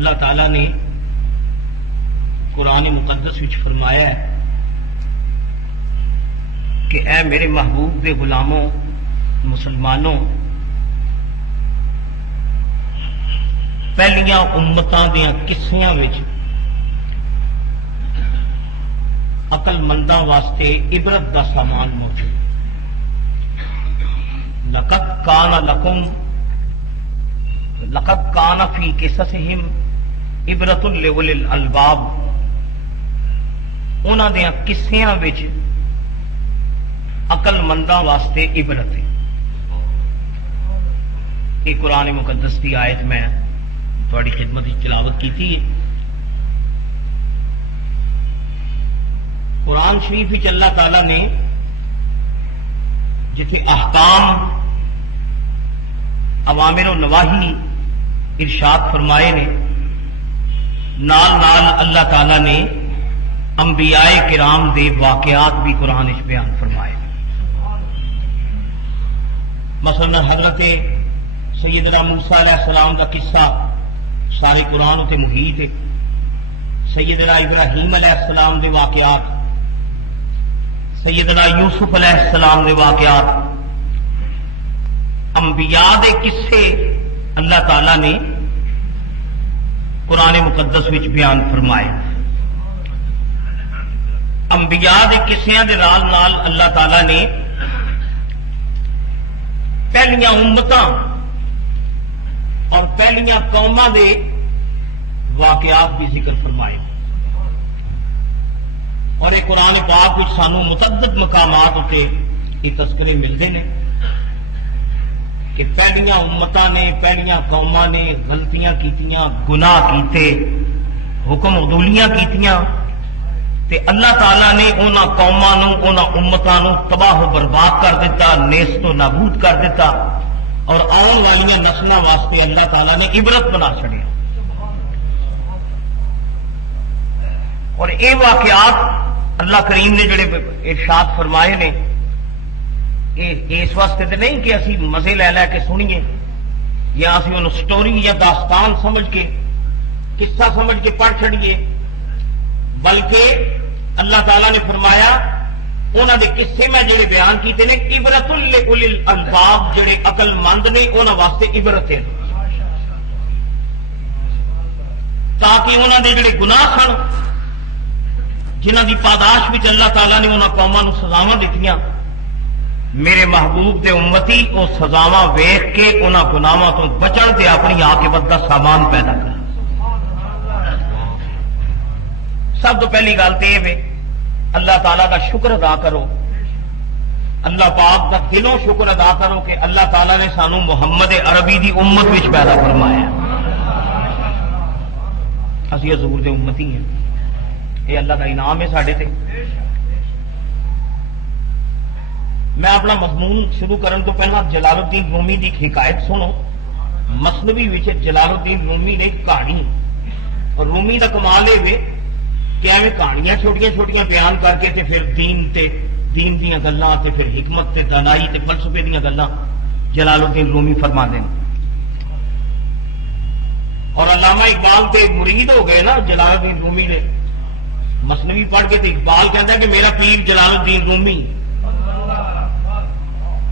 اللہ تعالی نے قرآن مقدس وچ فرمایا ہے کہ اے میرے محبوب دے غلاموں مسلمانوں، پہلیاں امتاں دیاں قصیاں وچ عقل منداں واسطے عبرت دا سامان موجود۔ لقد کان فی قصصہم عبرۃ لأولی الالباب، انہاں دیاں قصیاں وچ عقل منداں واسطے عبرت ہے۔ یہ قرآن مقدس کی آیت میں تھوڑی خدمت کی تلاوت کی تھی۔ قرآن شریف وچ اللہ تعالی نے جتنے احکام اوامر و نواہی ارشاد فرمائے نے، نال نال اللہ تعالی نے انبیاء کرام دے واقعات بھی قرآن وچ بیان فرمائے۔ مثلا حضرت سیدنا موسیٰ علیہ السلام کا قصہ سارے قرآن تے محیط ہے۔ سیدنا ابراہیم علیہ السلام دے واقعات، سیدنا یوسف علیہ السلام دے واقعات، انبیاء دے قصے اللہ تعالی نے قرآن مقدس وچ بیان فرمائے۔ انبیاء دے قصیاں دے نال نال اللہ تعالی نے پہلیاں امتاں اور پہلیاں قوماں دے واقعات بھی ذکر فرمائے۔ اور یہ قرآن پاک وچ سانوں متعدد مقامات تے یہ تذکرے ملتے ہیں کہ پہلیاں امتاں نے، پہلیاں قوماں نے غلطیاں کیتیاں، گناہ کیتے، حکم عدولیاں کیتیاں، تے اللہ تعالیٰ نے انہاں قوماں نوں، انہاں امتاں نوں تباہ و برباد کر دیتا، نیست و نابود کر دیتا، اور آن والی نسلوں واسطے اللہ تعالیٰ نے عبرت بنا چھڑیا۔ اور یہ واقعات اللہ کریم نے جڑے ارشاد فرمائے نے، اس واسطے تو نہیں کہ اسی مزے لے لے کے سنیے یا اسی انہوں سٹوری یا داستان سمجھ کے، قصہ سمجھ کے پڑھ چھڑیے، بلکہ اللہ تعالیٰ نے فرمایا انہوں نے قصے میں جڑے بیان کیتے نے عبرت لأولی الالباب، جڑے عقل مند نے انہوں واسطے عبرت ہے، تاکہ انہوں نے جڑے گناہ سن جنہوں کی پاداش وچ اللہ تعالیٰ نے انہوں قوموں نوں سزاواں دتیاں، میرے محبوب دے امتی وہ سزاواں ویکھ کے انہوں گناہاں تو بچن تے اپنی عاقبت دا سامان پیدا کر۔ سب تو پہلی گل تو یہ اللہ تعالیٰ کا شکر ادا کرو، اللہ پاک کا دلوں شکر ادا کرو کہ اللہ تعالیٰ نے سانو محمد عربی دی امت وچ پیدا فرمایا۔ اسی حضور دے امتی ہیں، یہ اللہ کا انعام ہے ساڈے تے۔ میں اپنا مضمون شروع کرن تو پہلا جلال الدین رومی دی ایک حکایت سنو۔ مثنوی وچ جلال الدین رومی نے ایک کہانی، اور رومی دا کمال یہ کہ ایویں کہانیاں چھوٹیاں چھوٹیاں بیان کر کے تے پھر دین دیاں گلاں تے پھر حکمت تے دانائی تے فلسفے دیاں گلاں جلال الدین رومی فرما دیں۔ اور علامہ اقبال تے مرید ہو گئے نا جلال الدین رومی نے، مثنوی پڑھ کے تے اقبال کہتا ہے کہ میرا پیر جلال الدین رومی،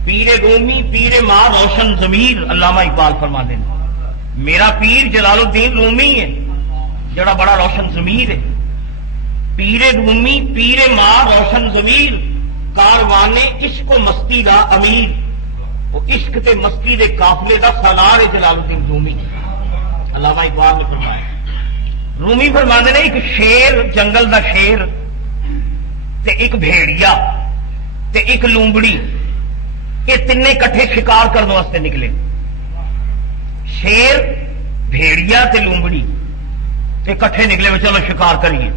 پیر رومی پیر ماں روشن ضمیر، علامہ اقبال فرما دیں میرا پیر جلال الدین رومی ہے جڑا بڑا روشن ضمیر ہے، پیر رومی پیر ماں روشن ضمیر، کاروان عشق و مستی دا امیر، وہ عشق تے مستی دے قافلے دا سالار ہے جلال الدین رومی، علامہ اقبال نے فرمایا۔ رومی فرماتے ہیں ایک شیر، جنگل دا شیر تے ایک بھیڑیا تے ایک لومبڑی، یہ تینے کٹھے شکار کرنے واسطے نکلے، شیر بھیڑیا تے لومبڑی تے کٹھے نکلے وہ چلو شکار کریے۔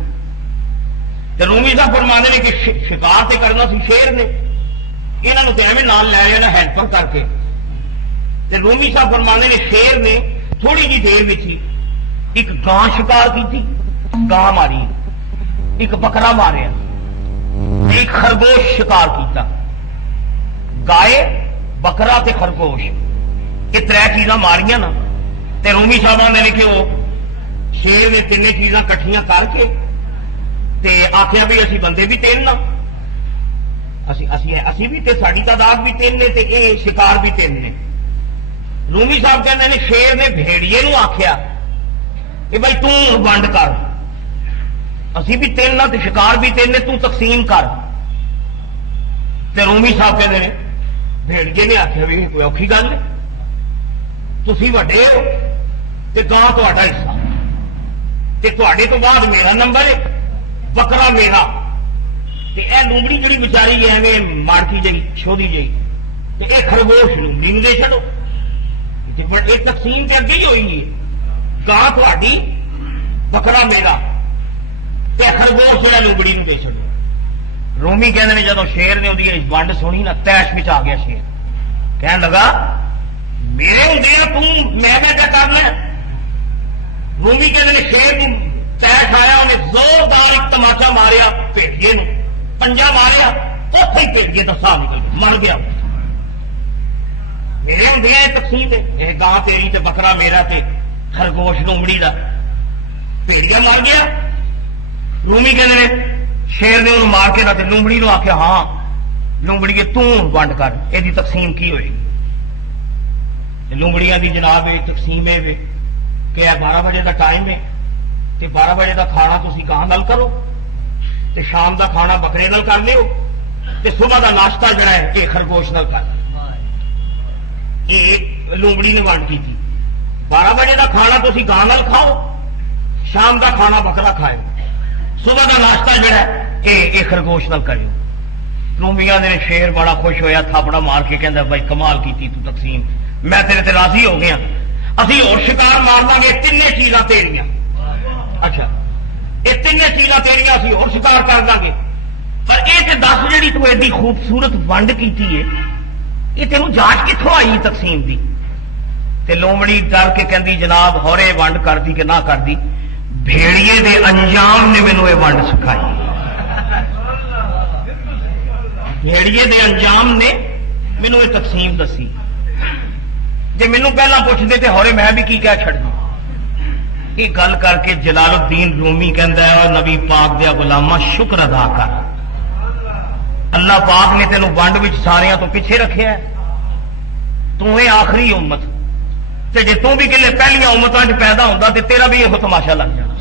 تو رومی صاحب فرماتے ہیں کہ شکار تے کرنا سی شیر نے، یہاں نے تو ایویں نال لے جانا ہیلپر کر کے۔ تو رومی صاحب فرماتے ہیں شیر نے تھوڑی جی دیر میں ایک گاں شکار کی تھی، گاں ماری، ایک بکرا ماریا، ایک خرگوش شکار کیتا، گائے بکرا تے خرگوش، یہ ترے چیزاں ماریاں نا۔ تے رومی صاحب نے لکھے وہ شیر نے تین چیزاں کٹھیاں کر کے تے آخیا بھی اسی بندے بھی تین نا، اسی بھی تے ساری تعداد بھی تین نے تے اے شکار بھی تین نے۔ رومی صاحب کہتے ہیں شیر نے بھیڑیے نو آخیا کہ بھائی تو ونڈ کر، اسی بھی تین نا تے شکار بھی تین نے، تو تقسیم کر۔ تے رومی صاحب کہتے ہیں بھیڑیے نے آخیا بھی کوئی اوکھی گل ہے، تسی وڈے ہو تے گاں تہاڈا حصہ تے تہاڈے تو بعد میرا نمبر ہے، بکرا میرا۔ تے اے لومڑی جڑی بچاری ہے ایویں مارکی جئی چھوڑی جئی تے اے خرگوش لومڑی نو دے چھڈو۔ یہ تقسیم تے اگے ہی ہوئی ہے، گاں تہاڈی بکرا میرا تے خرگوش جڑا لومڑی نو دے چھڈو۔ رومی کہندے نے جدوں شیر نے اودی ونڈ سنی نا تیش وچ آ گیا شیر، کہن لگا میرے ہوندے میں کیا کرنا۔ رومی کہندے نے شیر کو تیش آیا، انہیں زوردار ایک تماچا ماریا بھیڑیے نو، پنجا ماریا، اوتھے ہی بھیڑیے دا ساہ نکل گیا، مر گیا۔ میرے ہوندے یہ تقسیم ہے، یہ گاں تیری تے بکرا میرا تے خرگوش لومڑی دا، بھیڑیا مر گیا۔ رومی کہندے نے شیر نے انہوں مار کے نہ تے لومڑی نو آخیا ہاں لومڑیے تو ونڈ کر، یہ تقسیم کی ہوئے گی؟ لومڑیاں دی جناب یہ تقسیم ہے کہ 12 بجے کا ٹائم ہے تے 12 بجے کا کھانا تسی گاں نال کرو تے شام دا کھانا بکرے نال کر لیو تے صبح دا ناشتہ جڑا ہے یہ خرگوش نال کر۔ یہ لومڑی نے ونڈ کی تھی، 12 بجے کا کھانا تسی گاں نال کھاؤ، شام دا کھانا بکرا کھائے، صبح کا ناشتہ جڑا ہے یہ خرگوش نال کریو۔ رومیاں نے شیر بڑا خوش ہویا، تھاپڑا مار کے کہندا بھائی کمال کی تو تقسیم، میں تیرے تے راضی ہو گیا، اسی اور شکار مار دیں گے، تین چیزاں تیریاں۔ اچھا یہ تین چیزاں تیریاں اسی اور شکار کر دیں گے، پر یہ تے دس جڑی تو ایڈی خوبصورت ونڈ کیتی ہے یہ تینوں جانچ کتوں آئی تقسیم دی؟ تے لومڑی ڈر کے کہندی جناب ہورے ونڈ کر دی کہ نہ کر دی، بھیڑیے دے انجام نے مینوں یہ ونڈ سکھائی، بھیڑیے دے انجام نے مینوں یہ تقسیم دسی۔ جی مینو پہلا پوچھتے تے ہورے میں بھی کی کہہ چھڑ دی۔ یہ گل کر کے جلال الدین رومی کہندا ہے نبی پاک دیا غلامہ شکر ادا کر، اللہ پاک نے تینوں ونڈ وچ ساریاں تو پیچھے رکھیا ہے، تو ہے آخری امت تے جے تو بھی کلے پہلیاں امتاں وچ پیدا ہوندا تے تیرا بھی یہ تماشا لگ جانا،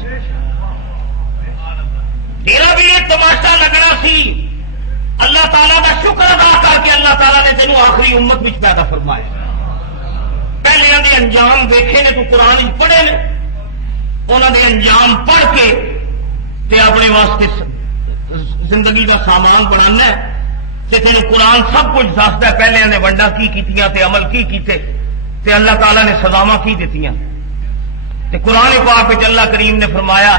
تیرا بھی یہ تماشا لگنا سی۔ اللہ تعالیٰ کا شکر ادا کر کے اللہ تعالیٰ نے تینوں آخری امت وچ پیدا فرمایا، پہلیاں دے انجام دیکھے نے، تو قرآن پڑھے نے، انہوں نے انجام پڑھ کے تے اپنے واسطے زندگی کا سامان بنانا ہے تے تینوں قرآن سب کچھ دستا ہے، پہلے نے ونڈا کی کیتیاں تے عمل کی کیتے تے اللہ تعالیٰ نے سزاواں کی دتیاں تے قرآن پاک وچ اللہ کریم نے فرمایا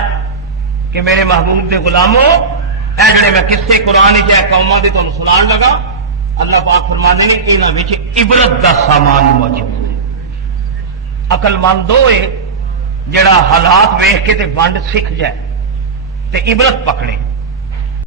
کہ میرے محبوب دے غلاموں اے جڑے میں قصے قرآن وچ اے قوماں دے تانوں سنان لگا، اللہ پاک فرماندے نے انہاں وچ عبرت دا سامان موجود ہے۔ عقل مند ہوئے جڑا حالات ویکھ کے تے ونڈ سکھ جائے تے عبرت پکڑے۔